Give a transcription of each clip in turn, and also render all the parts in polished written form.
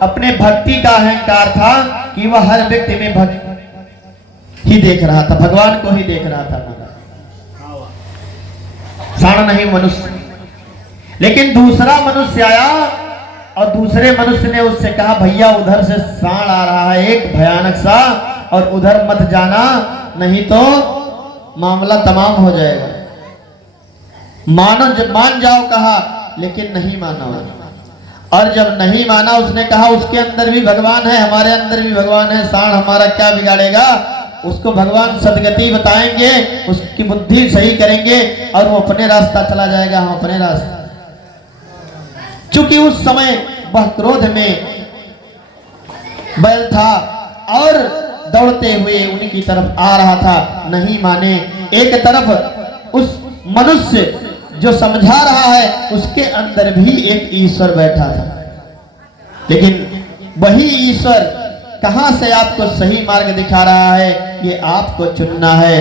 अपने भक्ति का अहंकार था कि वह हर व्यक्ति में भक्ति ही देख रहा था, भगवान को ही देख रहा था, साण नहीं मनुष्य। लेकिन दूसरा मनुष्य आया और दूसरे मनुष्य ने उससे कहा भैया उधर से साण आ रहा है एक भयानक सा, और उधर मत जाना नहीं तो मामला तमाम हो जाएगा। मान जाओ कहा, लेकिन नहीं माना। और जब नहीं माना उसने कहा उसके अंदर भी भगवान है, हमारे अंदर भी भगवान है, साण हमारा क्या बिगाड़ेगा, उसको भगवान सदगति बताएंगे, उसकी बुद्धि सही करेंगे और वो अपने रास्ता चला जाएगा, हम अपने रास्ता। चूंकि उस समय वह क्रोध में बैल था और दौड़ते हुए उनकी तरफ आ रहा था, नहीं माने। एक तरफ उस मनुष्य जो समझा रहा है उसके अंदर भी एक ईश्वर बैठा था, लेकिन वही ईश्वर कहां से आपको सही मार्ग दिखा रहा है, ये आपको चुनना है।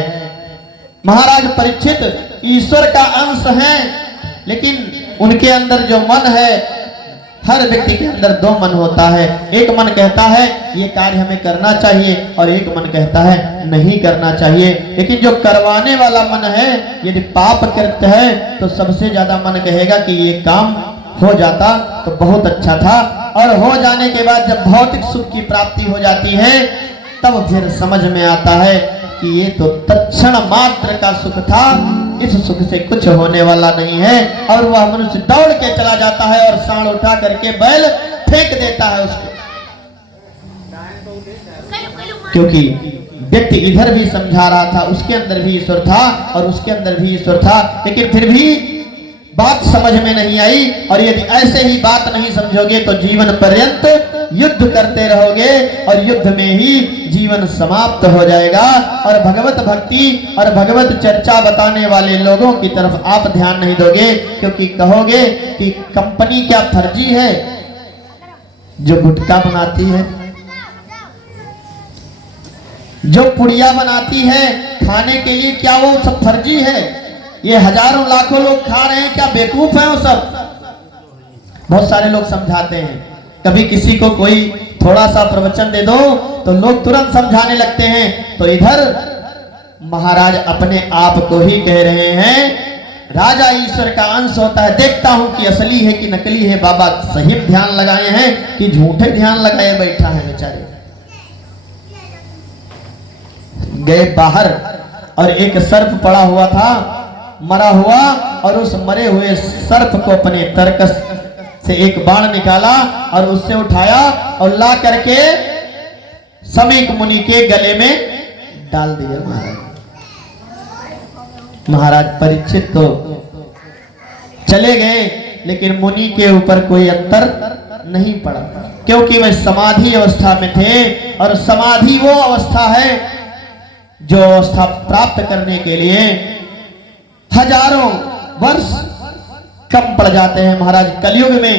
महाराज परीक्षित ईश्वर का अंश है, लेकिन उनके अंदर जो मन है, हर व्यक्ति के अंदर दो मन होता है। एक मन कहता है ये कार्य हमें करना चाहिए और एक मन कहता है नहीं करना चाहिए। लेकिन जो करवाने वाला मन है, यदि पाप कृत्य है तो सबसे ज्यादा मन कहेगा कि ये काम हो जाता तो बहुत अच्छा था, और हो जाने के बाद जब भौतिक सुख की प्राप्ति हो जाती है तब फिर समझ में आता है कि ये तो तत्क्षण मात्र का सुख था, इस सुख से कुछ होने वाला नहीं है। और वह मनुष्य दौड़ के चला जाता है और साण उठा करके बैल फेंक देता है उसको, क्योंकि व्यक्ति इधर भी समझा रहा था, उसके अंदर भी ईश्वर था और उसके अंदर भी ईश्वर था, लेकिन फिर भी बात समझ में नहीं आई। और यदि ऐसे ही बात नहीं समझोगे तो जीवन पर्यंत युद्ध करते रहोगे और युद्ध में ही जीवन समाप्त हो जाएगा। और भगवत भक्ति और भगवत चर्चा बताने वाले लोगों की तरफ आप ध्यान नहीं दोगे, क्योंकि कहोगे कि कंपनी क्या फर्जी है जो गुटखा बनाती है, जो पुड़िया बनाती है खाने के लिए, क्या वो सब फर्जी है? ये हजारों लाखों लोग खा रहे हैं, क्या बेवकूफ है वो सब? बहुत सारे लोग समझाते हैं, कभी किसी को कोई थोड़ा सा प्रवचन दे दो तो लोग तुरंत समझाने लगते हैं। तो इधर महाराज अपने आप को ही कह रहे हैं राजा ईश्वर का अंश होता है, देखता हूं कि असली है कि नकली है। बाबा सही ध्यान लगाए हैं कि झूठे ध्यान लगाए बैठा है बेचारे। गए बाहर और एक सर्प पड़ा हुआ था, मरा हुआ, और उस मरे हुए सर्प को अपने तरकस से एक बाण निकाला और उससे उठाया और ला करके समीक मुनि के गले में डाल दिया। महाराज परीक्षित तो चले गए, लेकिन मुनि के ऊपर कोई अंतर नहीं पड़ा, क्योंकि वे समाधि अवस्था में थे। और समाधि वो अवस्था है जो अवस्था प्राप्त करने के लिए हजारों वर्ष कम पड़ जाते हैं। महाराज कलयुग में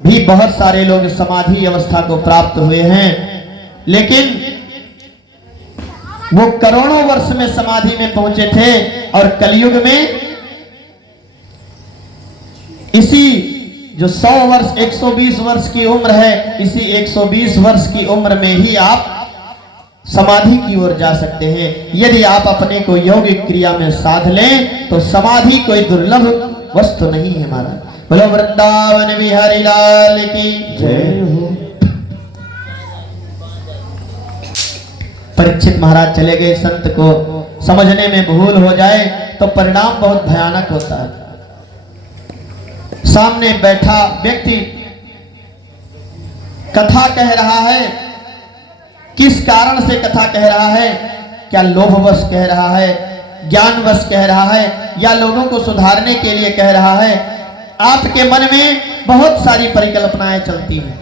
भी बहुत सारे लोग समाधि अवस्था को प्राप्त हुए हैं, लेकिन वो करोड़ों वर्ष में समाधि में पहुंचे थे। और कलयुग में इसी जो 100 वर्ष 120 वर्ष की उम्र है, इसी 120 वर्ष की उम्र में ही आप समाधि की ओर जा सकते हैं। यदि आप अपने को यौगिक क्रिया में साध लें तो समाधि कोई दुर्लभ वस्तु नहीं है। महाराज बोलो वृंदावन बिहारी लाल की जय हो। परीक्षित महाराज चले गए। संत को समझने में भूल हो जाए तो परिणाम बहुत भयानक होता है। सामने बैठा व्यक्ति कथा कह रहा है, किस कारण से कथा कह रहा है? क्या लोभवश कह रहा है, ज्ञानवश कह रहा है, या लोगों को सुधारने के लिए कह रहा है? आपके मन में बहुत सारी परिकल्पनाएं चलती हैं।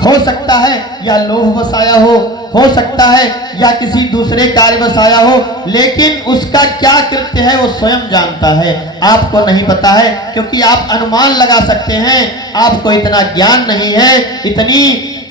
हो सकता है या लोभवश आया हो सकता है या किसी दूसरे कार्यवश आया हो, लेकिन उसका क्या कृत्य है वो स्वयं जानता है, आपको नहीं पता है, क्योंकि आप अनुमान लगा सकते हैं। आपको इतना ज्ञान नहीं है, इतनी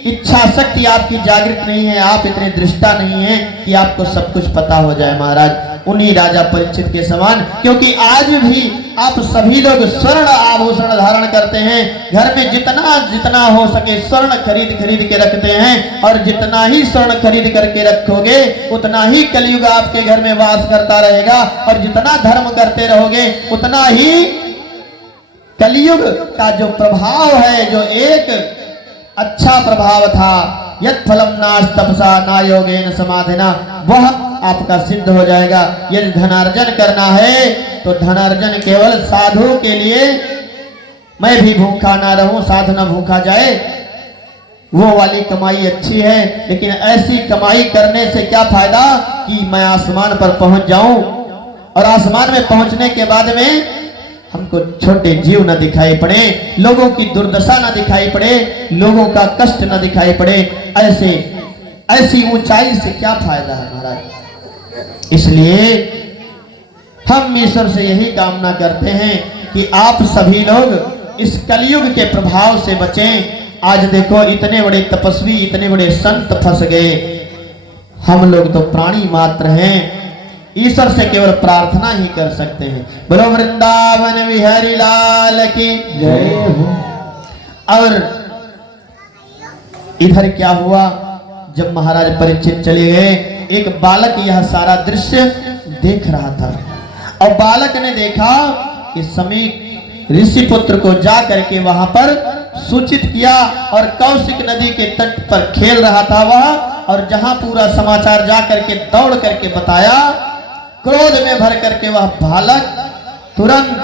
इच्छा शक्ति आपकी जागृत नहीं है, आप इतने दृष्टा नहीं है कि आपको सब कुछ पता हो जाए। महाराज उन्हीं राजा परीक्षित के समान, क्योंकि आज भी आप सभी लोग स्वर्ण आभूषण धारण करते हैं, घर में जितना जितना हो सके स्वर्ण खरीद खरीद के रखते हैं, और जितना ही स्वर्ण खरीद करके रखोगे उतना ही कलयुग आपके घर में वास करता रहेगा, और जितना धर्म करते रहोगे उतना ही कलयुग का जो प्रभाव है, जो एक अच्छा प्रभाव था, यत् फलम नाश तपसा ना योगेन समाधिना, वह आपका सिद्ध हो जाएगा। यदि धनार्जन करना है तो धनार्जन केवल साधु के लिए, मैं भी भूखा ना रहूं साधु ना भूखा जाए, वो वाली कमाई अच्छी है, लेकिन ऐसी कमाई करने से क्या फायदा कि मैं आसमान पर पहुंच जाऊं, और आसमान में पहुंचने के बाद में हमको छोटे जीव न दिखाई पड़े, लोगों की दुर्दशा न दिखाई पड़े, लोगों का कष्ट न दिखाई पड़े, ऐसी ऊंचाई से क्या फायदा है महाराज। इसलिए हम ईश्वर से यही कामना करते हैं कि आप सभी लोग इस कलयुग के प्रभाव से बचें। आज देखो इतने बड़े तपस्वी, इतने बड़े संत फंस गए, हम लोग तो प्राणी मात्र हैं, ईश्वर से केवल प्रार्थना ही कर सकते हैं। बोलो वृंदावन बिहारी लाल की जय हो। और इधर क्या हुआ, जब महाराज परीक्षित चले गए, एक बालक यह सारा दृश्य देख रहा था, और बालक ने देखा कि समीप ऋषि पुत्र को जा करके वहां पर सूचित किया, और कौशिक नदी के तट पर खेल रहा था वह, और जहां पूरा समाचार जा करके दौड़ करके बताया, क्रोध में भर करके वह बालक तुरंत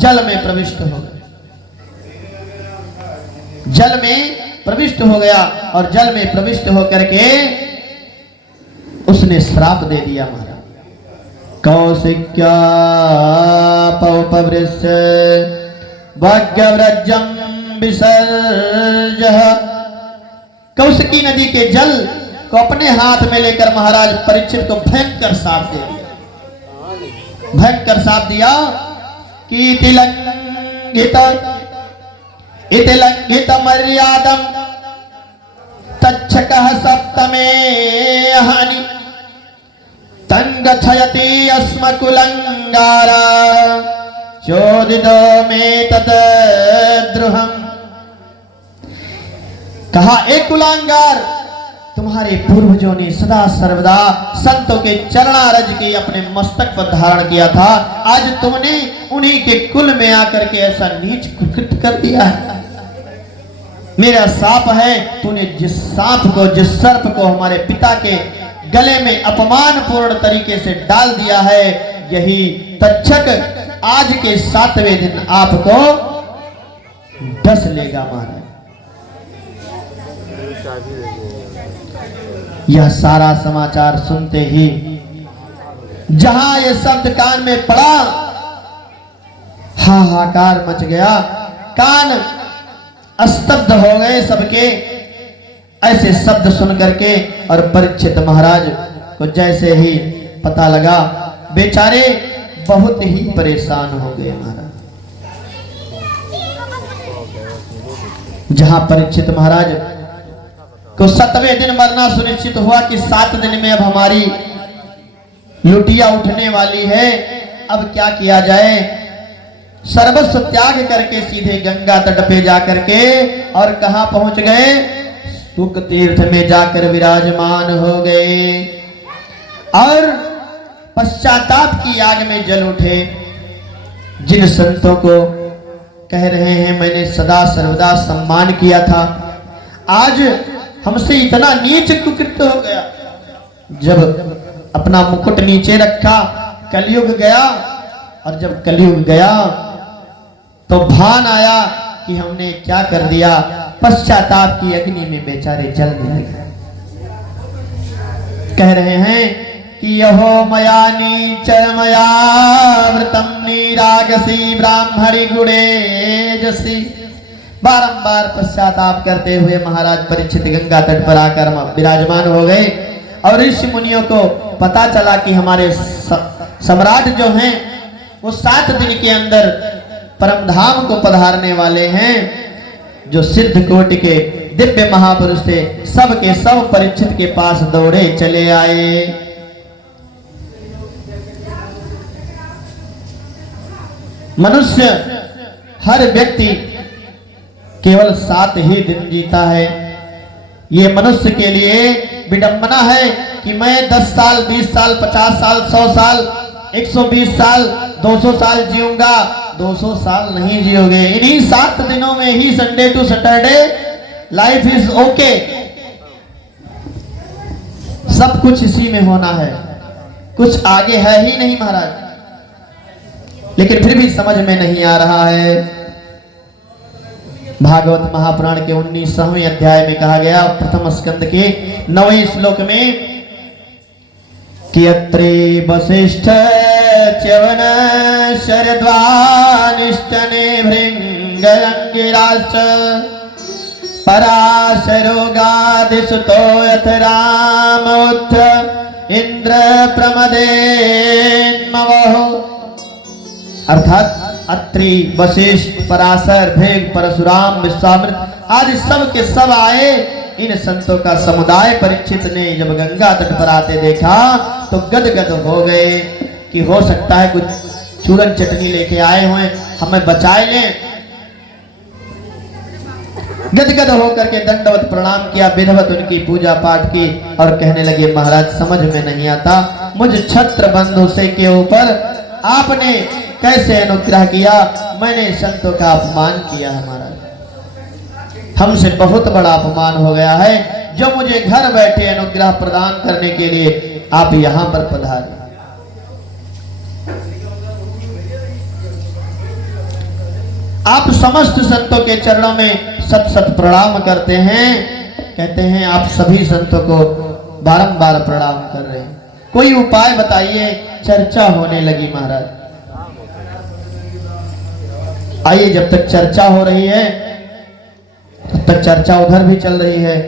जल में प्रविष्ट हो गया, जल में प्रविष्ट हो गया, और जल में प्रविष्ट होकर के उसने श्राप दे दिया महाराज। कौशिक्या पौपवृष भाग्यव्रजम विसर्ज, कौशिकी नदी के जल को अपने हाथ में लेकर महाराज परीक्षित को भयंकर श्राप दे दिया, भयंकर साथ दिया कि इति लंघित मर्यादम तच्छकः सप्तमे हानि तंगछयति अस्मकुलंगारा चोदितो में तद्रुहम। कहा एक कुलांगार, तुम्हारे पूर्वजों ने सदा सर्वदा संतों के चरणारज के अपने मस्तक पर धारण किया था, आज तुमने उन्हीं के कुल में आकर के ऐसा नीच कुकृत कर दिया है। मेरा साप है, तूने जिस सांप को, जिस सर्प को हमारे पिता के गले में अपमान पूर्ण तरीके से डाल दिया है, यही तक्षक आज के 7वें दिन आपको डस लेगा महाराज। यह सारा समाचार सुनते ही जहां यह शब्द कान में पड़ा, हाहाकार मच गया, कान स्तब्ध हो गए सबके, ऐसे शब्द सुन करके। और परीक्षित महाराज को जैसे ही पता लगा, बेचारे बहुत ही परेशान हो गए महाराज। जहां परीक्षित महाराज को 7वें दिन मरना सुनिश्चित हुआ कि 7 दिन में अब हमारी लुटिया उठने वाली है, अब क्या किया जाए। सर्वस्व त्याग करके सीधे गंगा तट पे जाकर के और कहां पहुंच गए, सुख तीर्थ में जाकर विराजमान हो गए और पश्चाताप की आग में जल उठे। जिन संतों को कह रहे हैं मैंने सदा सर्वदा सम्मान किया था, आज हमसे इतना नीच कुकृत हो गया। जब अपना मुकुट नीचे रखा, कलयुग गया, और जब कलयुग गया तो भान आया कि हमने क्या कर दिया। पश्चाताप की अग्नि में बेचारे जलने लगे। कह रहे हैं कि यहो मया नीचरमया व्रतम नीरागसी ब्राह्मणी गुणे जसी। बारंबार पश्चाताप करते हुए महाराज परीक्षित गंगा तट पर आकर विराजमान हो गए और ऋषि मुनियों को पता चला कि हमारे सम्राट जो हैं वो 7 दिन के अंदर परम धाम को पधारने वाले हैं। जो सिद्ध कोटि के दिव्य महापुरुष थे, सब के सब परीक्षित के पास दौड़े चले आए। मनुष्य हर व्यक्ति केवल 7 ही दिन जीता है। ये मनुष्य के लिए विडंबना है कि मैं 10 साल, 20 साल, 50 साल, 100 साल, 120 साल, 200 साल जीऊंगा। 200 साल नहीं जियोगे। इन्हीं 7 दिनों में ही Sunday to Saturday life is okay. सब कुछ इसी में होना है, कुछ आगे है ही नहीं महाराज। लेकिन फिर भी समझ में नहीं आ रहा है। भागवत महापुराण के 19वें अध्याय में कहा गया, प्रथम स्कंद के 9वें श्लोक में कि अत्रे वसिष्ठ च्यवन शरद्वानिष्टने भृंगरंगिराश्च पराशरोगादिसुतो यथ रामोऽत्र इंद्र प्रमदेन्मवः। अर्थात अत्रि, वशिष्ठ, पराशर, भृग, परशुराम, विश्वामित्र आदि सब के सब आए। इन संतों का समुदाय परीक्षित ने जब गंगा तट पर आते देखा तो गदगद हो गए कि हो सकता है कुछ चूरन चटनी लेके आए हुए, हमें बचाए लें। गदगद होकर के दंडवत प्रणाम किया, विधिवत उनकी पूजा पाठ की और कहने लगे, महाराज समझ में नहीं आता, मुझ छत्र बंधु से के ऊपर आपने कैसे अनुग्रह किया। मैंने संतों का अपमान किया है महाराज, हमसे बहुत बड़ा अपमान हो गया है। जो मुझे घर बैठे अनुग्रह प्रदान करने के लिए आप यहां पर पधारे। आप समस्त संतों के चरणों में सत सत प्रणाम करते हैं। कहते हैं आप सभी संतों को बारंबार प्रणाम कर रहे हैं, कोई उपाय बताइए। चर्चा होने लगी महाराज। आइए, जब तक चर्चा हो रही है तब तक चर्चा उधर भी चल रही है,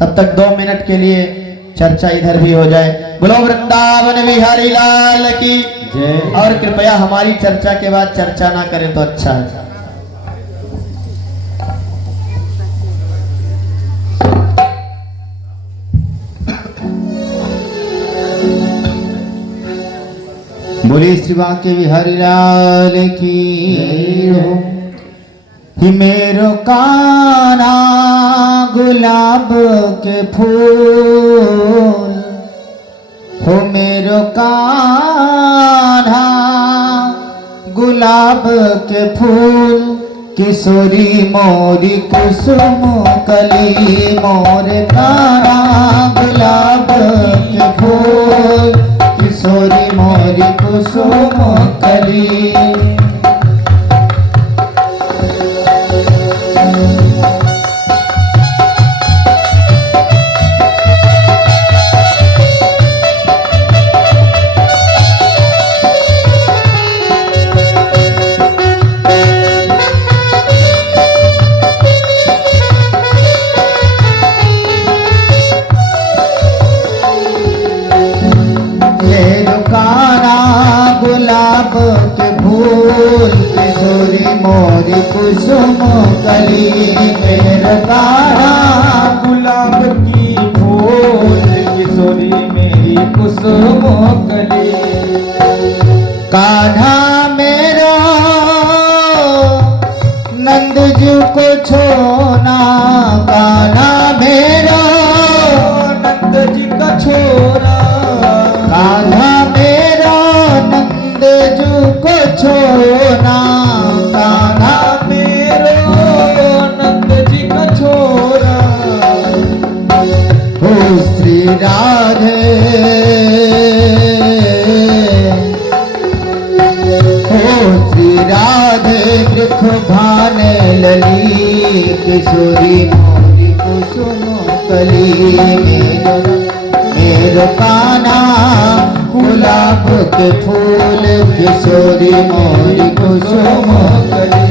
तब तक 2 मिनट के लिए चर्चा इधर भी हो जाए। बोलो वृंदावन बिहारी लाल की जय। और कृपया हमारी चर्चा के बाद चर्चा ना करें तो अच्छा है। बोले श्री बांके बिहारी लाल की। ही मेरो काना गुलाब के फूल, हो मेरो कान्हा गुलाब के फूल, किशोरी मोरी कुसुम कली, मोरे काना गुलाब के फूल, किशोरी मोरी कुसुम कली। गुलाब के फूल, किशोरी मोरी कुसुम कली, मेरा काना गुलाब की फूल, किशोरी मेरी कुसुम कली। कान्हा मेरा नंद जी को छोना, कान्हा मेरा नंद जी का छोरा, कान्हा मेरा नंद जी को छोना, कान्हा मेरा नंद जी का छोरा। हो श्री राधे, हो श्री राधे वृख भाने लली, किशोरी मोरी कुसुम कली, मेरो कान्हा गुलाब के फूल, किशोरी मोरी कुसुम कली।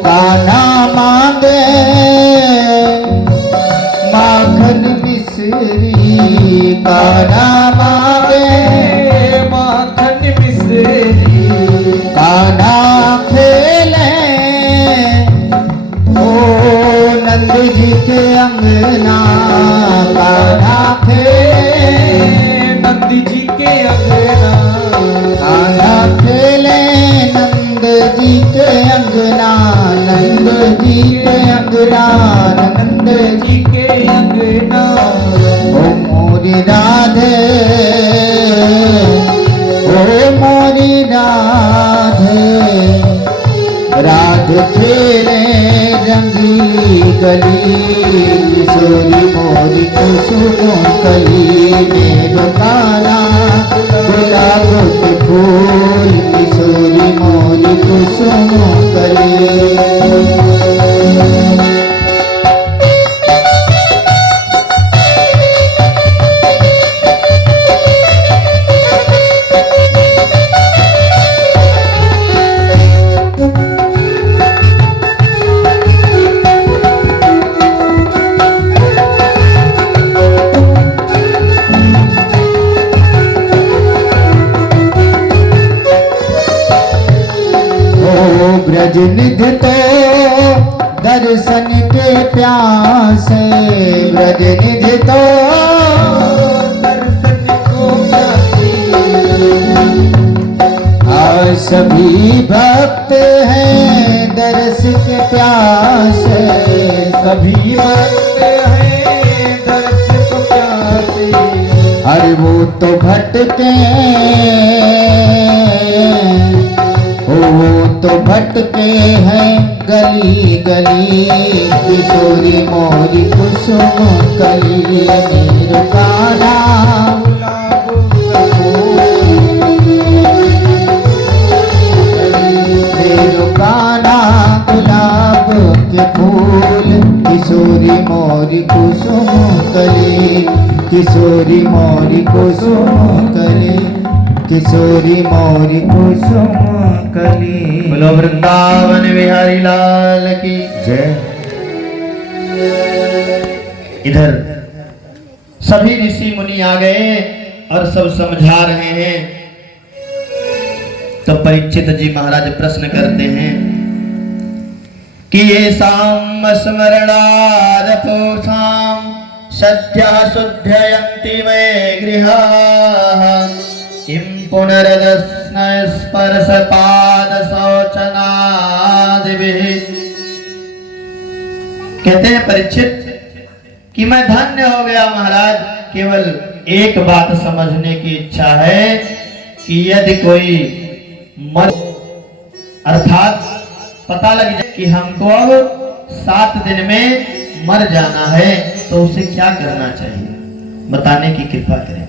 कान्हा मांगे कान्हा मांगे माखन मिश्री, कान्हा खेले ओ नंद जी के अंगना, कान्हा खेले नंद जी के अंगना, कान्हा खेले नंद जी के अंगना, नंद जी के अंगना, नंद जी जी के अंगना। ओ मोरी राधे, ओ मोरी राधे, राधे खेले रंगीली गली, किशोरी मोरी कुसुम कली, मेरो कान्हा गुलाब के फूल, किशोरी मोरी कुसुम कली। ब्रज निध तो दर्शन के प्यासे, ब्रज निध तो दर्शन को प्यासी, सभी भक्त हैं दर्श के प्यासे, सभी भक्त हैं दर्श को प्यासी। अरे वो तो भटके, वो तो भटके हैं गली गली, किशोरी मोरी कुसुम कली, मेरो कान्हा मेरो कान्हा गुलाब के फूल, किशोरी मोरी कुसुम कली, किशोरी मोरी कुसुम कली, किशोरी मोरी कुसुम कली। बोलो वृंदावन बिहारी लाल की जय। इधर सभी ऋषि मुनि आ गए और सब समझा रहे हैं। तो परीक्षित जी महाराज प्रश्न करते हैं कि ये शाम स्मरणारथोषाम सद्या शुद्धयन्ति वे गृहा, किं पुनरदस्न स्पर्श पाद शौचनादिभिः। कहते हैं परीक्षित कि मैं धन्य हो गया महाराज, केवल एक बात समझने की इच्छा है कि यदि कोई मर अर्थात पता लग जाए कि हमको अब 7 दिन में मर जाना है, तो उसे क्या करना चाहिए, बताने की कृपा करें।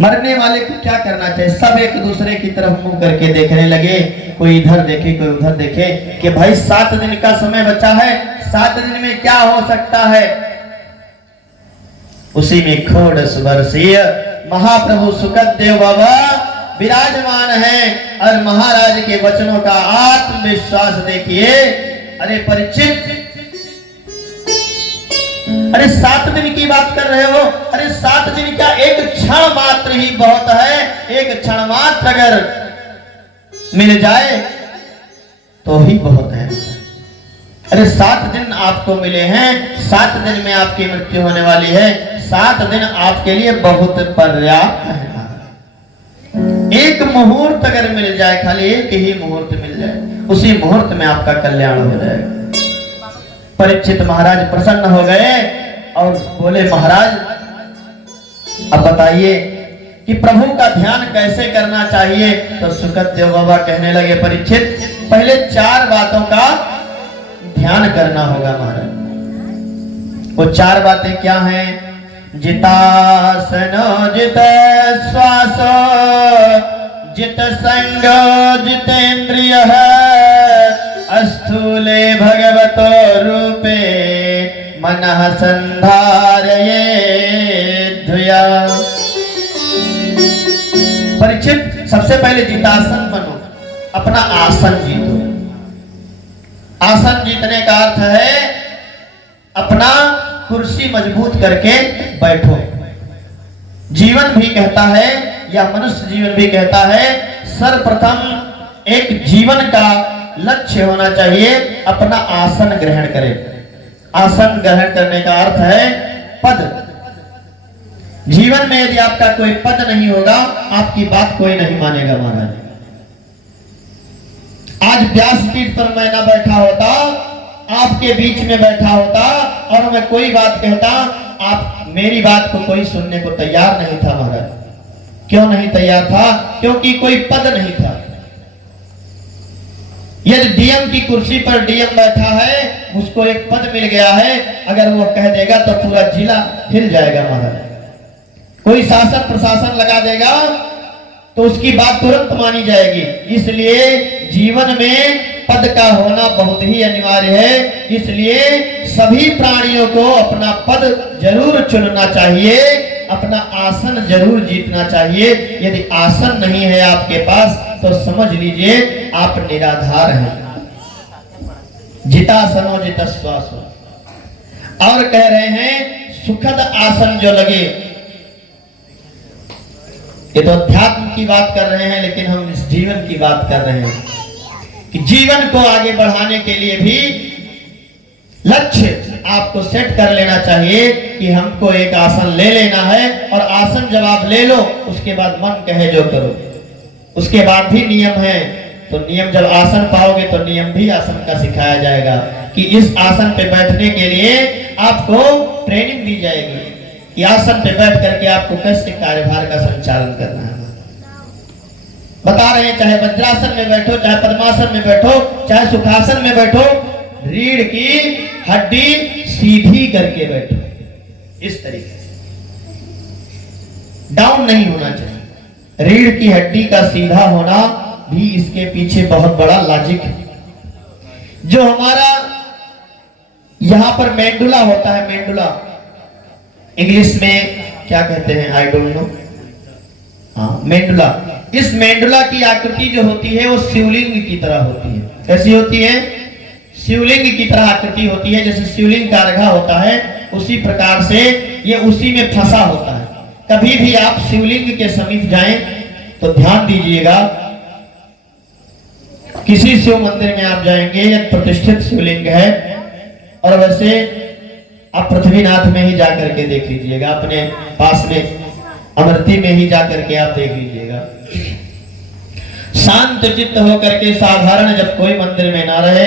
मरने वाले को क्या करना चाहिए? सब एक दूसरे की तरफ मुंह करके देखने लगे, कोई इधर देखे कोई उधर देखे कि भाई 7 दिन का समय बचा है, 7 दिन में क्या हो सकता है। उसी में खोड़स वर्षीय महाप्रभु सुखदेव बाबा विराजमान हैं और महाराज के वचनों का आत्मविश्वास देखिए। अरे परीक्षित, अरे 7 दिन की बात कर रहे हो? अरे 7 दिन क्या, एक क्षण मात्र ही बहुत है। एक क्षण मात्र अगर मिल जाए तो ही बहुत है। अरे 7 दिन आपको मिले हैं, 7 दिन में आपकी मृत्यु होने वाली है। 7 दिन आपके लिए बहुत पर्याप्त है। एक मुहूर्त अगर मिल जाए, खाली एक ही मुहूर्त मिल जाए, उसी मुहूर्त में आपका कल्याण हो जाएगा। परीक्षित महाराज प्रसन्न हो गए और बोले, महाराज अब बताइए कि प्रभु का ध्यान कैसे करना चाहिए। तो सुखदेव बाबा कहने लगे, परीक्षित पहले 4 बातों का ध्यान करना होगा महाराज। वो 4 बातें क्या हैं? जितासन जित श्वास, जित संग जितेन्द्रिय, स्थूले भगवतो रूपे मनः संधारये ध्रुया। परीक्षित सबसे पहले जितासन बनो, अपना आसन जीतो। जीतने का अर्थ है अपना कुर्सी मजबूत करके बैठो। जीवन भी कहता है या मनुष्य जीवन भी कहता है, सर्वप्रथम एक जीवन का लक्ष्य होना चाहिए अपना आसन ग्रहण करें। आसन ग्रहण करने का अर्थ है पद। जीवन में यदि आपका कोई पद नहीं होगा, आपकी बात कोई नहीं मानेगा महाराज। आज व्यासपीठ पर मैं ना बैठा होता, आपके बीच में बैठा होता और मैं कोई बात कहता, आप मेरी बात को कोई सुनने को तैयार नहीं था महाराज। क्यों नहीं तैयार था? क्योंकि कोई पद नहीं था। यदि डीएम की कुर्सी पर डीएम बैठा है, उसको एक पद मिल गया है, अगर वो कह देगा तो पूरा जिला हिल जाएगा महाराज। कोई शासन प्रशासन लगा देगा तो उसकी बात तुरंत मानी जाएगी। इसलिए जीवन में पद का होना बहुत ही अनिवार्य है। इसलिए सभी प्राणियों को अपना पद जरूर चुनना चाहिए, अपना आसन जरूर जीतना चाहिए। यदि आसन नहीं है आपके पास तो समझ लीजिए आप निराधार हैं। जितासनो जितस्वासो। और कह रहे हैं सुखद आसन जो लगे। ये तो अध्यात्म की बात कर रहे हैं, लेकिन हम इस जीवन की बात कर रहे हैं कि जीवन को आगे बढ़ाने के लिए भी लक्ष्य आपको सेट कर लेना चाहिए कि हमको एक आसन ले लेना है। और आसन जब आप ले लो, उसके बाद मन कहे जो करो। उसके बाद भी नियम है, तो नियम जब आसन पाओगे तो नियम भी आसन का सिखाया जाएगा कि इस आसन पे बैठने के लिए आपको ट्रेनिंग दी जाएगी कि आसन पे बैठ करके आपको कैसे कार्यभार का संचालन करना है। बता रहे हैं, चाहे वज्रासन में बैठो, चाहे पद्मासन में बैठो, चाहे सुखासन में बैठो, रीढ़ की हड्डी सीधी करके बैठो। इस तरीके से डाउन नहीं होना चाहिए। रीढ़ की हड्डी का सीधा होना भी इसके पीछे बहुत बड़ा लॉजिक है। जो हमारा यहां पर मेंडुला होता है, मेंडुला इंग्लिश में क्या कहते हैं, आई डोंट नो। हाँ, मेंडुला। इस मेंडुला की आकृति जो होती है वो शिवलिंग की तरह होती है। कैसी होती है? शिवलिंग की तरह आकृति होती है। जैसे शिवलिंग का अर्घा होता है, उसी प्रकार से ये उसी में फंसा होता है। कभी भी आप शिवलिंग के समीप जाएं तो ध्यान दीजिएगा, किसी शिव मंदिर में आप जाएंगे या प्रतिष्ठित शिवलिंग है, और वैसे आप पृथ्वीनाथ में ही जाकर के देख लीजिएगा, अपने पास में अमृति में ही जाकर के आप देख लीजिएगा। शांत चित्त होकर के, साधारण जब कोई मंदिर में ना रहे,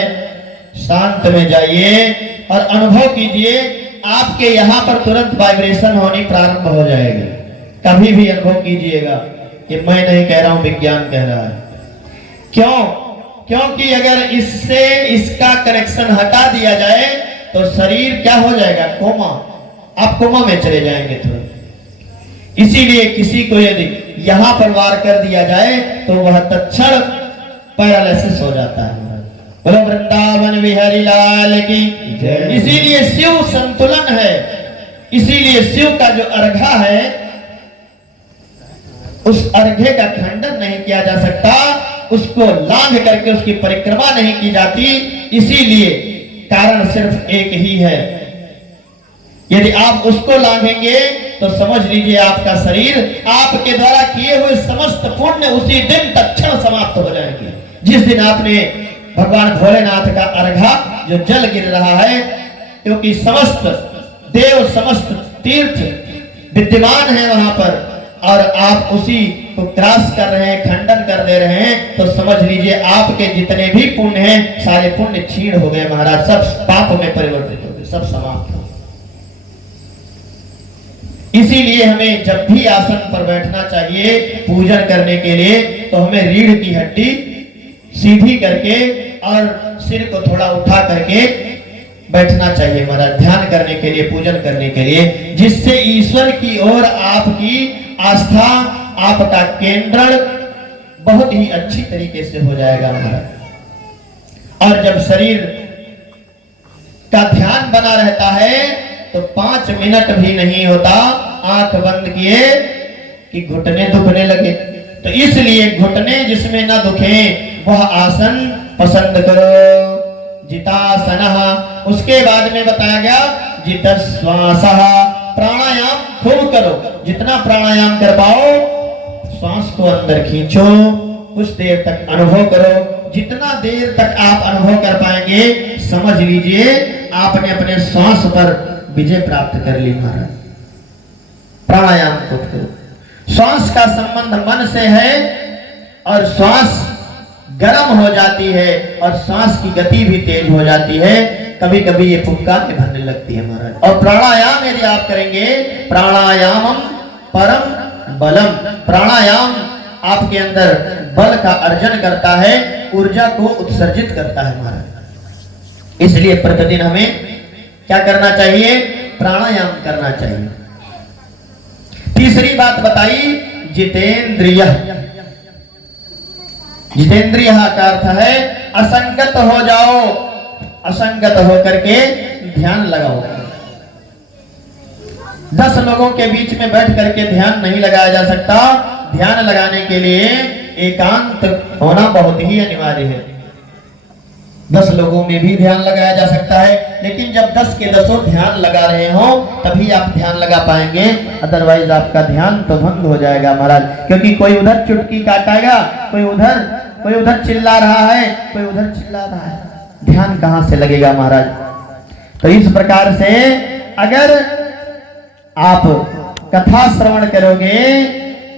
शांत में जाइए और अनुभव कीजिए, आपके यहां पर तुरंत वाइब्रेशन होनी प्रारंभ हो जाएगी। कभी भी अनुभव कीजिएगा कि मैं नहीं कह रहा हूं, विज्ञान कह रहा है। क्यों? क्योंकि अगर इससे इसका कनेक्शन हटा दिया जाए तो शरीर क्या हो जाएगा? कोमा। आप कोमा में चले जाएंगे तुरंत। इसीलिए किसी को यदि यहां पर वार कर दिया जाए तो वह तत्क्षण पैरालिसिस हो जाता है। बोलो वृंदावन बिहारी लाल की। इसीलिए शिव संतुलन है। इसीलिए शिव का जो अर्घा है, उस अर्घे का खंडन नहीं किया जा सकता, उसको लांघ करके उसकी परिक्रमा नहीं की जाती। इसीलिए कारण सिर्फ एक ही है। यदि आप उसको लांघेंगे तो समझ लीजिए आपका शरीर, आपके द्वारा किए हुए समस्त पुण्य उसी दिन तत्क्षण समाप्त हो जाएंगे। जिस दिन आपने भगवान भोलेनाथ का अर्घा जो जल गिर रहा है, क्योंकि समस्त देव समस्त तीर्थ विद्यमान है वहां पर, और आप उसी को क्रॉस कर रहे हैं, खंडन कर दे रहे हैं, तो समझ लीजिए आपके जितने भी पुण्य हैं सारे पुण्य क्षीण हो गए महाराज, सब पाप में परिवर्तित हो गए, सब समाप्त हो। इसीलिए हमें जब भी आसन पर बैठना चाहिए पूजन करने के लिए, तो हमें रीढ़ की हड्डी सीधी करके और सिर को थोड़ा उठा करके बैठना चाहिए महाराज, ध्यान करने के लिए, पूजन करने के लिए, जिससे ईश्वर की ओर आपकी आस्था, आपका केंद्रण बहुत ही अच्छी तरीके से हो जाएगा महाराज। और जब शरीर का ध्यान बना रहता है तो 5 मिनट भी नहीं होता आंख बंद किए कि घुटने दुखने लगे। तो इसलिए घुटने जिसमें न दुखे वह आसन पसंद करो। जितासनः, उसके बाद में बताया गया जितश्वासः, प्राणायाम खूब करो, जितना प्राणायाम कर पाओ श्वास को अंदर खींचो, कुछ देर तक अनुभव करो, जितना देर तक आप अनुभव कर पाएंगे समझ लीजिए आपने अपने श्वास पर विजय प्राप्त कर ली महाराज। प्राणायाम को करो, श्वास का संबंध मन से है और श्वास गर्म हो जाती है और श्वास की गति भी तेज हो जाती है, कभी कभी ये फुफकार में भरने लगती है महाराज। और प्राणायाम यदि आप करेंगे, प्राणायामम परम बलम, प्राणायाम आपके अंदर बल का अर्जन करता है, ऊर्जा को उत्सर्जित करता है महाराज। इसलिए प्रतिदिन हमें क्या करना चाहिए? प्राणायाम करना चाहिए। तीसरी बात बताई जितेंद्रिय, जितेंद्रिय का अर्थ है असंगत हो जाओ, असंगत होकर के ध्यान लगाओ। 10 लोगों के बीच में बैठ करके ध्यान नहीं लगाया जा सकता, ध्यान लगाने के लिए एकांत होना बहुत ही अनिवार्य है। 10 लोगों में भी ध्यान लगाया जा सकता है, लेकिन जब 10 के 10 ध्यान लगा रहे हो तभी आप ध्यान लगा पाएंगे, अदरवाइज आपका ध्यान तो भंग हो जाएगा महाराज। क्योंकि कोई उधर चुटकी काटेगा, कोई उधर चिल्ला रहा है, कोई उधर चिल्ला रहा है, ध्यान कहां से लगेगा महाराज। तो इस प्रकार से अगर आप कथा श्रवण करोगे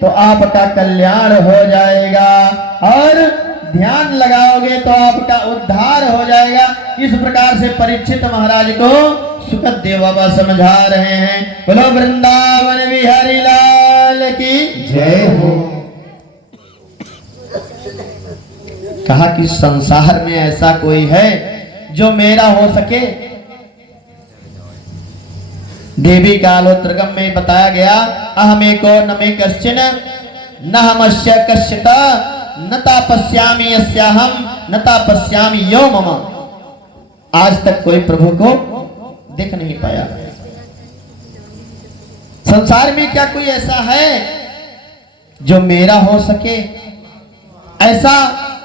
तो आपका कल्याण हो जाएगा और ध्यान लगाओगे तो आपका उद्धार हो जाएगा। इस प्रकार से परीक्षित महाराज को सुखदेव बाबा समझा रहे हैं। बोलो वृंदावन बिहारी लाल की जय हो। कहा कि संसार में ऐसा कोई है जो मेरा हो सके? देवी कालोत्रगम में बताया गया अहमेको न मे कश्चिन न हमस्य कश्चित् न तापस्यामि यस्याहं न तापस्यामि यो मम। आज तक कोई प्रभु को देख नहीं पाया। संसार में क्या कोई ऐसा है जो मेरा हो सके? ऐसा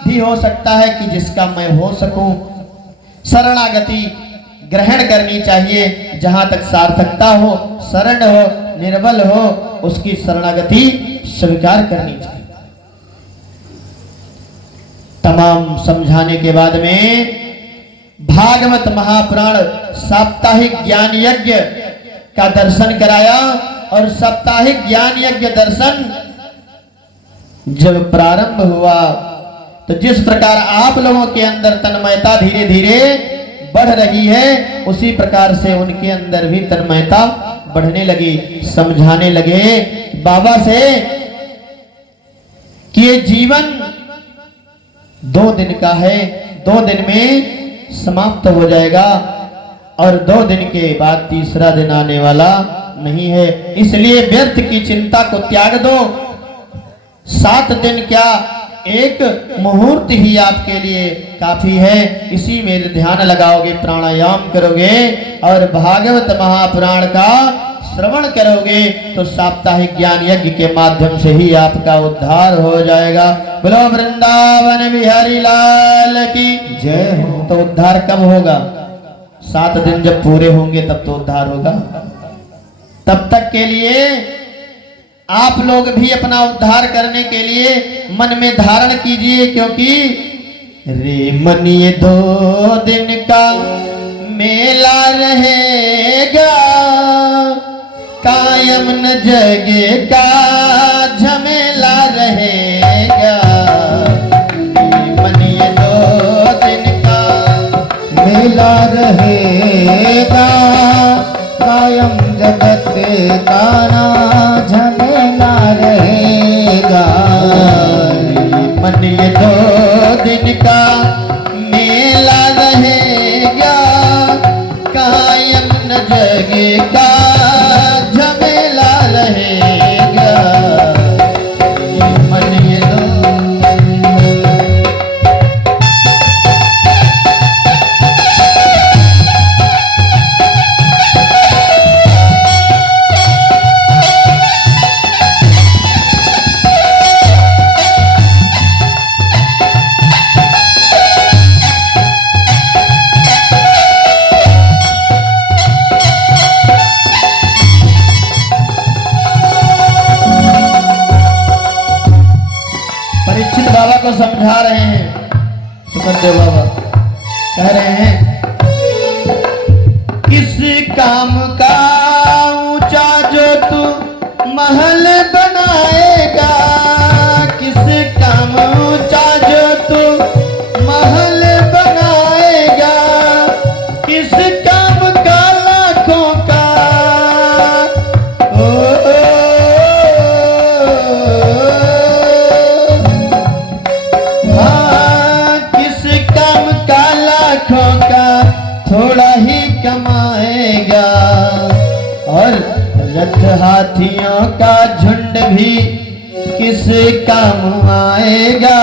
भी हो सकता है कि जिसका मैं हो सकूं। शरणागति ग्रहण करनी चाहिए, जहां तक सार्थकता हो, शरण हो, निर्बल हो, उसकी शरणागति स्वीकार करनी चाहिए। तमाम समझाने के बाद में भागवत महापुराण साप्ताहिक ज्ञान यज्ञ का दर्शन कराया और साप्ताहिक ज्ञान यज्ञ दर्शन जब प्रारंभ हुआ तो जिस प्रकार आप लोगों के अंदर तन्मयता धीरे धीरे बढ़ रही है, उसी प्रकार से उनके अंदर भी तन्मयता बढ़ने लगी। समझाने लगे बाबा से कि ये जीवन 2 दिन का है, 2 दिन में समाप्त हो जाएगा और 2 दिन के बाद तीसरा दिन आने वाला नहीं है। इसलिए व्यर्थ की चिंता को त्याग दो। 7 दिन क्या, एक मुहूर्त ही आपके लिए काफी है। इसी में ध्यान लगाओगे, प्राणायाम करोगे और भागवत महापुराण का श्रवण करोगे तो साप्ताहिक ज्ञान यज्ञ के माध्यम से ही आपका उद्धार हो जाएगा। बोलो वृंदावन बिहारी लाल की जय हो। तो उद्धार कब होगा? 7 दिन जब पूरे होंगे तब तो उद्धार होगा। तब तक के लिए आप लोग भी अपना उद्धार करने के लिए मन में धारण कीजिए, क्योंकि रे मन ये 2 दिन का मेला रहेगा, कायम न जगेगा, झमेला रहेगा। रे मन ये 2 दिन का मेला रहेगा, कायम जगत का ना झमेला रहेगा। मन ये 2 दिन का मेला रहेगा, कायम न जगेगा, झमेला रहेगा। मन ये 2 जय रामदेव बाबा कह रहे हैं, किस काम का ऊंचा जो तू महल बनाएगा, किस काम ऊंचा जो तू महल बनाएगा, किस काम का लाखों का हाँ, किस काम का लाखों का थोड़ा ही कमाएगा, और रथ हाथियों का झुंड भी किस काम आएगा,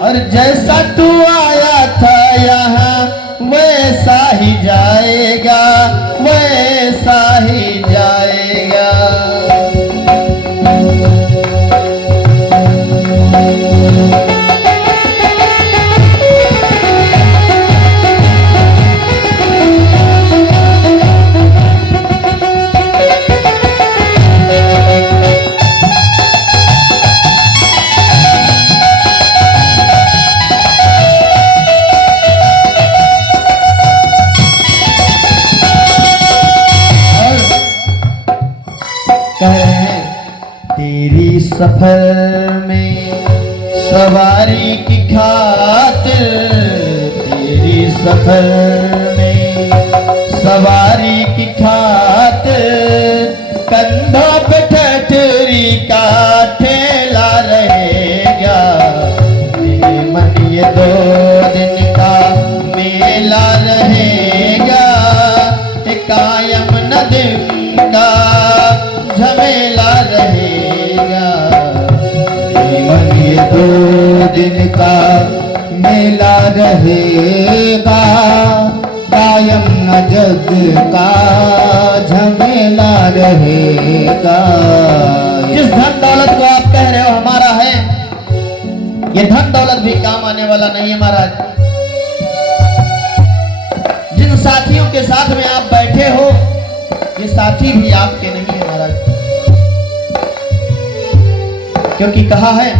और जैसा तू आया था यहाँ वैसा ही जाएगा, वैसा ही जाएगा। कह रहे हैं, तेरी सफर में सवारी की खातिर, तेरी सफर में सवारी की खातिर, कंधों पे ठठरी का ठेला रहेगा, ये मन ये 2 दिन का मेला रहेगा, कायम न दिन का झमेला रहेगा, जीवन ये 2 दिन का मेला रहेगा, कायम न जग का झमेला रहेगा। जिस धन दौलत को आप कह रहे हो हमारा है, ये धन दौलत भी काम आने वाला नहीं है महाराज। जिन साथियों के साथ में आप बैठे हो, ये साथी भी आपके नहीं है महाराज, क्योंकि कहा है,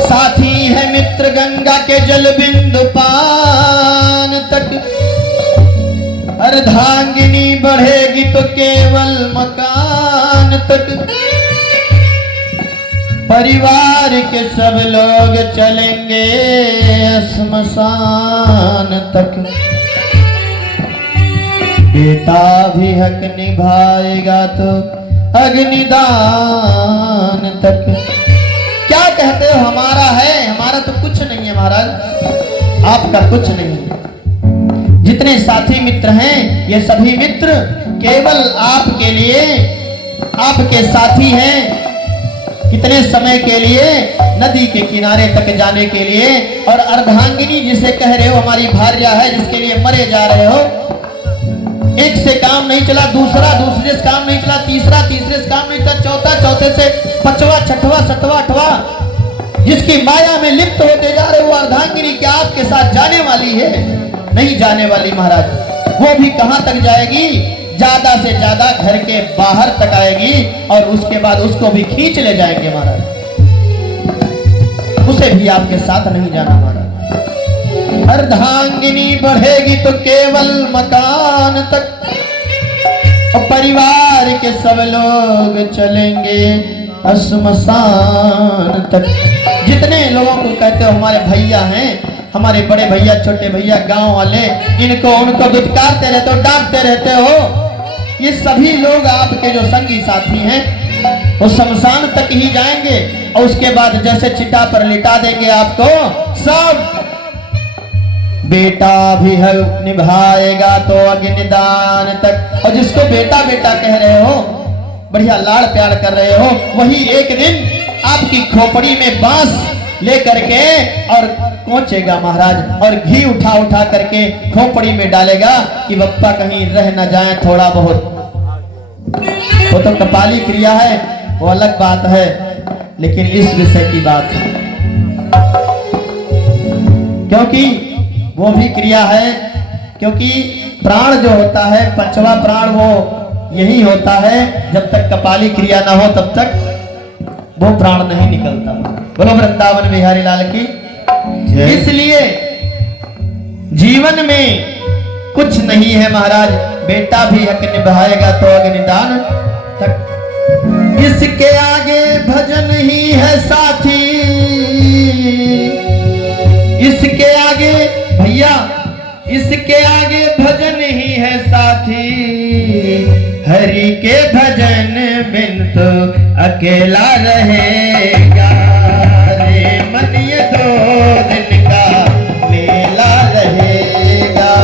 साथी है मित्र गंगा के जल बिंदु पान तक, अर्धांगिनी बढ़ेगी तो केवल मकान तक, परिवार के सब लोग चलेंगे श्मशान तक, बेटा भी हक निभाएगा तो अग्निदान तक। क्या कहते हो हमारा है, हमारा तो कुछ नहीं है महाराज, आपका कुछ नहीं है। जितने साथी मित्र हैं ये सभी मित्र केवल आपके लिए, आपके साथी हैं। कितने समय के लिए? नदी के किनारे तक जाने के लिए। और अर्धांगिनी जिसे कह रहे हो हमारी भार्या है, जिसके लिए मरे जा रहे हो, एक से काम नहीं चला, दूसरा दूसरे से काम नहीं चला, तीसरा तीसरे से काम नहीं चला, चौथा चौथे से, पांचवा छठवा सतवा अठवा, जिसकी माया में लिप्त होते जा रहे हो अर्धांगिनी क्या आपके साथ जाने वाली है? नहीं जाने वाली महाराज। वो भी कहां तक जाएगी? ज्यादा से ज्यादा घर के बाहर तक आएगी और उसके बाद उसको भी खींच ले जाएंगे महाराज, उसे भी आपके साथ नहीं जाना महाराज। अर्धांगिनी बढ़ेगी तो केवल मकान तक, और परिवार के सब लोग चलेंगे श्मशान तक। जितने लोगों को कहते हो हमारे भैया हैं, हमारे बड़े भैया छोटे भैया गांव वाले, इनको उनको दुत्कारते रहते हो, डांटते रहते हो, ये सभी लोग आपके जो संगी साथी हैं वो शमशान तक ही जाएंगे और उसके बाद जैसे चिता पर लिटा देंगे आपको सब। बेटा भी हक निभाएगा तो अग्निदान तक। और जिसको बेटा बेटा कह रहे हो, बढ़िया लाड़ प्यार कर रहे हो, वही एक दिन आपकी खोपड़ी में बांस लेकर के और कोचेगा महाराज, और घी उठा उठा करके खोपड़ी में डालेगा कि बप्पा कहीं रह न जाए थोड़ा बहुत। वो तो कपाली क्रिया है, वो अलग बात है, लेकिन इस विषय की बात है, क्योंकि वो भी क्रिया है। क्योंकि प्राण जो होता है, पांचवा प्राण, वो यही होता है, जब तक कपाली क्रिया ना हो तब तक वो प्राण नहीं निकलता। बोलो वृंदावन बिहारी लाल की। जय। इसलिए जीवन में कुछ नहीं है महाराज, बेटा भी हक निभाएगा तो अग्निदान तक। इसके आगे भजन ही है साथी, इसके आगे भैया, इसके आगे भजन ही है साथी। हरि के भजन बिन तो अकेला रहेगा रे मन, ये 2 दिन का मेला रहेगा।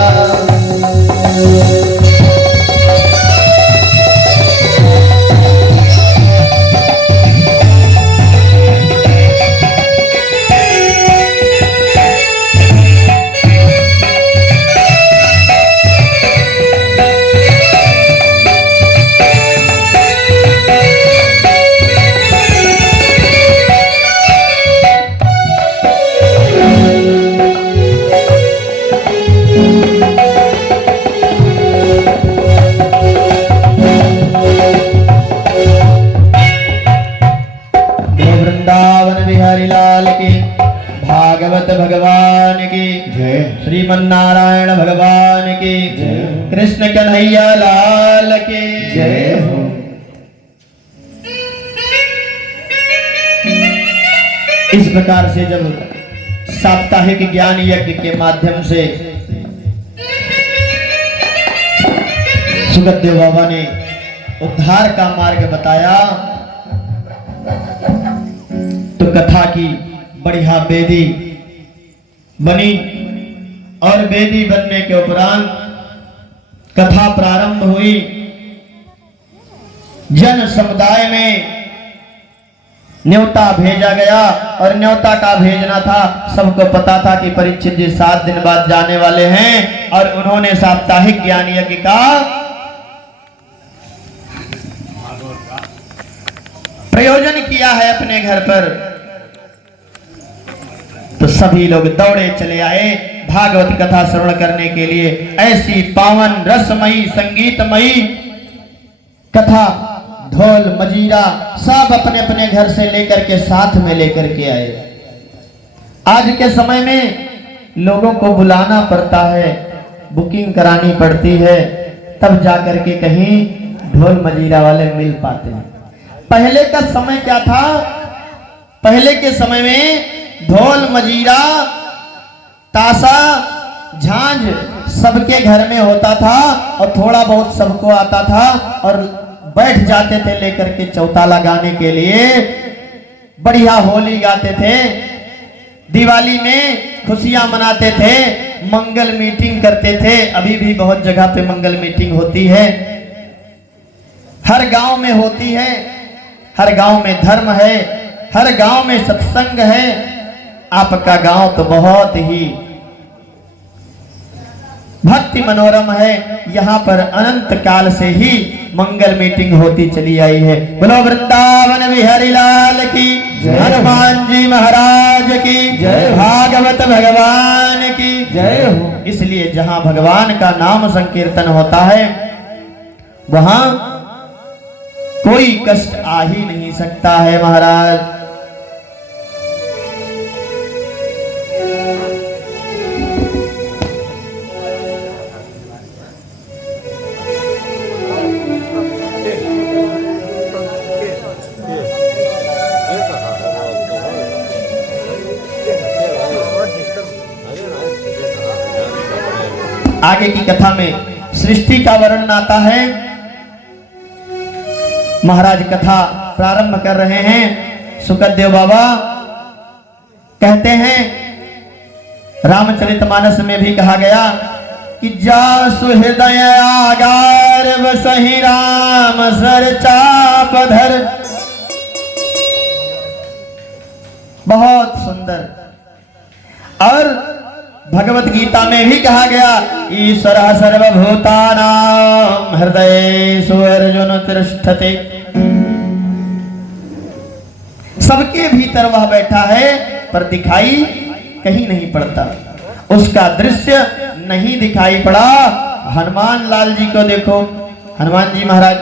वृंदावन बिहारी लाल की, भागवत भगवान की जय। श्रीमन नारायण भगवान की जय। कृष्ण कन्हैया लाल की जय हो। इस प्रकार से जब साप्ताहिक ज्ञान यज्ञ के माध्यम से सुखदेव बाबा ने उद्धार का मार्ग बताया, तो कथा की बढ़िया वेदी बनी और वेदी बनने के उपरांत कथा प्रारंभ हुई। जन समुदाय में न्योता भेजा गया और न्योता का भेजना था। सबको पता था कि परीक्षित जी 7 दिन बाद जाने वाले हैं और उन्होंने साप्ताहिक ज्ञान यज्ञ का प्रयोजन किया है अपने घर पर। तो सभी लोग दौड़े चले आए भागवत कथा श्रवण करने के लिए। ऐसी पावन रसमयी संगीतमयी कथा, ढोल मजीरा सब अपने अपने घर से लेकर के साथ में लेकर के आए। आज के समय में लोगों को बुलाना पड़ता है, बुकिंग करानी पड़ती है, तब जाकर के कहीं ढोल मजीरा वाले मिल पाते हैं। पहले का समय क्या था? पहले के समय में ढोल मजीरा ताशा झांझ सबके घर में होता था और थोड़ा बहुत सबको आता था और बैठ जाते थे लेकर के चौताला गाने के लिए। बढ़िया होली गाते थे, दिवाली में खुशियां मनाते थे, मंगल मीटिंग करते थे। अभी भी बहुत जगह पे मंगल मीटिंग होती है, हर गांव में होती है। हर गांव में धर्म है, हर गांव में सत्संग है। आपका गांव तो बहुत ही भक्ति मनोरम है। यहाँ पर अनंत काल से ही मंगल मीटिंग होती चली आई है। बोलो वृंदावन बिहारी लाल की, हनुमान जी महाराज की जय। भागवत भगवान की जय हो। इसलिए जहाँ भगवान का नाम संकीर्तन होता है वहां कोई कष्ट आ ही नहीं सकता है महाराज। आगे की कथा में सृष्टि का वर्णन आता है। महाराज कथा प्रारंभ कर रहे हैं। सुखदेव बाबा कहते हैं, रामचरितमानस में भी कहा गया कि जा सुहृदय आगार बसहि राम सर चाप धर। बहुत सुंदर। और भगवत गीता में भी कहा गया, ईश्वर सर्वभूतानां हृदय सुअर्जुन तिष्ठते। सबके भीतर वह बैठा है पर दिखाई कहीं नहीं पड़ता, उसका दृश्य नहीं दिखाई पड़ा। हनुमान लाल जी को देखो, हनुमान जी महाराज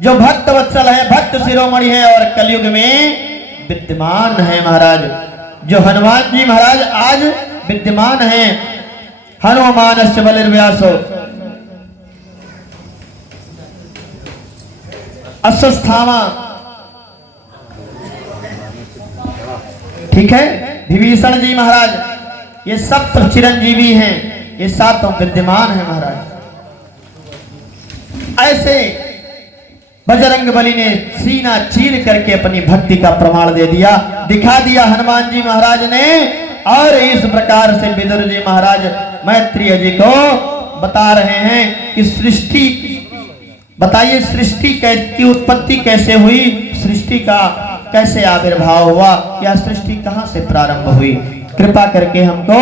जो भक्त वत्सल है, भक्त शिरोमणि है और कलयुग में विद्यमान है महाराज। जो हनुमान जी महाराज आज विद्यमान है। हनुमानस्य बलिर्व्यासो अश्वस्थामा, ठीक है, विभीषण जी महाराज, ये सब चिरंजीवी हैं, ये सातों विद्यमान है महाराज। ऐसे बजरंग बली ने सीना चीर करके अपनी भक्ति का प्रमाण दे दिया, दिखा दिया हनुमान जी महाराज ने। और इस प्रकार से विदुर जी महाराज मैत्रेय जी को बता रहे हैं कि सृष्टि, बताइए सृष्टि की उत्पत्ति कैसे हुई, सृष्टि का कैसे आविर्भाव हुआ, या सृष्टि कहां से प्रारंभ हुई। कृपा करके हमको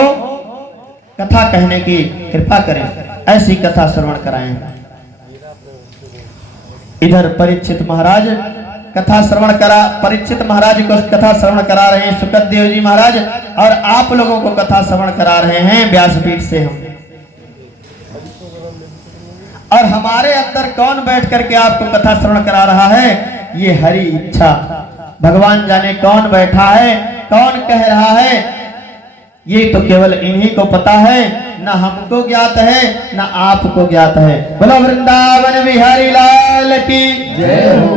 कथा कहने की कृपा करें, ऐसी कथा श्रवण कराएं। इधर परीक्षित महाराज कथा श्रवण करा, परीक्षित महाराज को कथा श्रवण करा रहे हैं सुखदेव जी महाराज, और आप लोगों को कथा श्रवण करा रहे हैं व्यासपीठ से हम। और हमारे अंदर कौन बैठ करके आपको कथा श्रवण करा रहा है, ये हरि इच्छा, भगवान जाने कौन बैठा है, कौन कह रहा है, ये तो केवल इन्हीं को पता है, ना हमको ज्ञात है ना आपको ज्ञात है। बोलो वृंदावन बिहारी लाल की जय हो।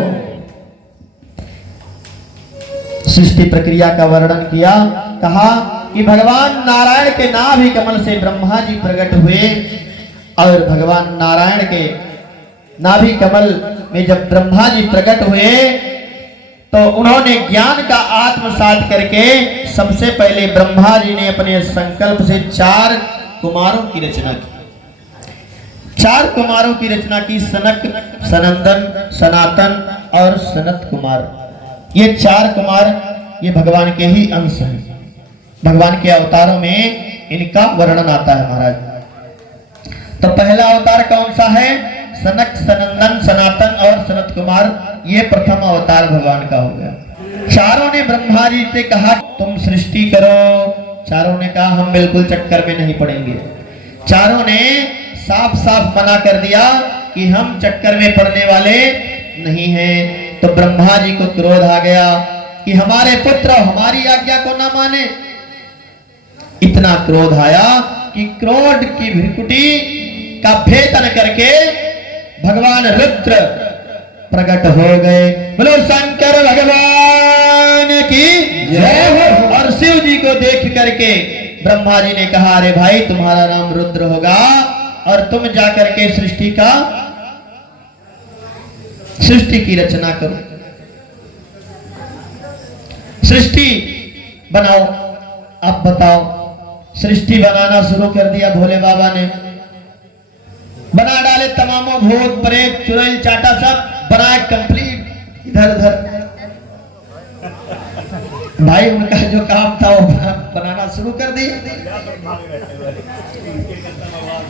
सृष्टि प्रक्रिया का वर्णन किया, कहा कि भगवान नारायण के नाभि कमल से ब्रह्मा जी प्रकट हुए, और भगवान नारायण के नाभि कमल में जब ब्रह्मा जी प्रकट हुए तो उन्होंने ज्ञान का आत्मसात करके सबसे पहले ब्रह्मा जी ने अपने संकल्प से 4 कुमारों की रचना की। 4 कुमारों की रचना की, सनक, सनंदन, सनातन और सनत कुमार। ये 4 कुमार ये भगवान के ही अंश हैं। भगवान के अवतारों में इनका वर्णन आता है महाराज। तो पहला अवतार कौन सा है, सनक, सनंदन, सनातन और सनत कुमार, ये प्रथम अवतार भगवान का हो गया। चारों ने ब्रह्मा जी से कहा तुम सृष्टि करो, चारों ने कहा हम बिल्कुल चक्कर में नहीं पड़ेंगे। चारों ने साफ साफ मना कर दिया कि हम चक्कर में पड़ने वाले नहीं हैं। तो ब्रह्मा जी को क्रोध आ गया कि हमारे पुत्र हमारी आज्ञा को ना माने। इतना क्रोध आया कि क्रोध की भ्रिकुटी का भेदन करके भगवान रुद्र प्रकट हो गए। बोलो शंकर भगवान की जय हो। और शिव जी को देख करके ब्रह्मा जी ने कहा अरे भाई तुम्हारा नाम रुद्र होगा और तुम जाकर के सृष्टि की रचना करो, सृष्टि बनाओ। अब बताओ, सृष्टि बनाना शुरू कर दिया भोले बाबा ने, बना डाले तमामों भूत प्रेत चुड़ैल चाटा सब बनाए कंप्लीट इधर उधर। भाई उनका जो काम था वो बनाना शुरू कर दिए।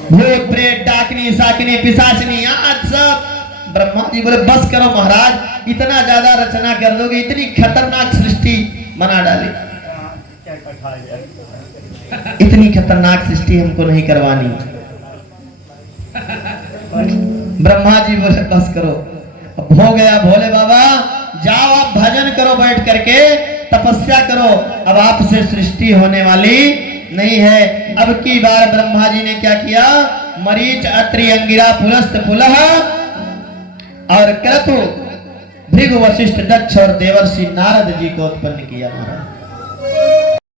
भूत प्रेत डाकनी साकनी पिशाचनी आज सब। ब्रह्मा जी बोले बस करो महाराज, इतना ज्यादा रचना कर दोगे, इतनी खतरनाक सृष्टि बना डाली, इतनी खतरनाक सृष्टि हमको नहीं करवानी। ब्रह्मा जी बोले बस करो। अब हो गया भोले बाबा, जाओ आप भजन करो, बैठ करके तपस्या करो, अब आपसे सृष्टि होने वाली नहीं है। अब की बार ब्रह्मा जी ने क्या किया, मरीच अत्रि अंगिरा पुलस्त पुलह और क्रतु भृगु वशिष्ठ दक्ष और देवर्षि नारद जी को उत्पन्न किया महाराज।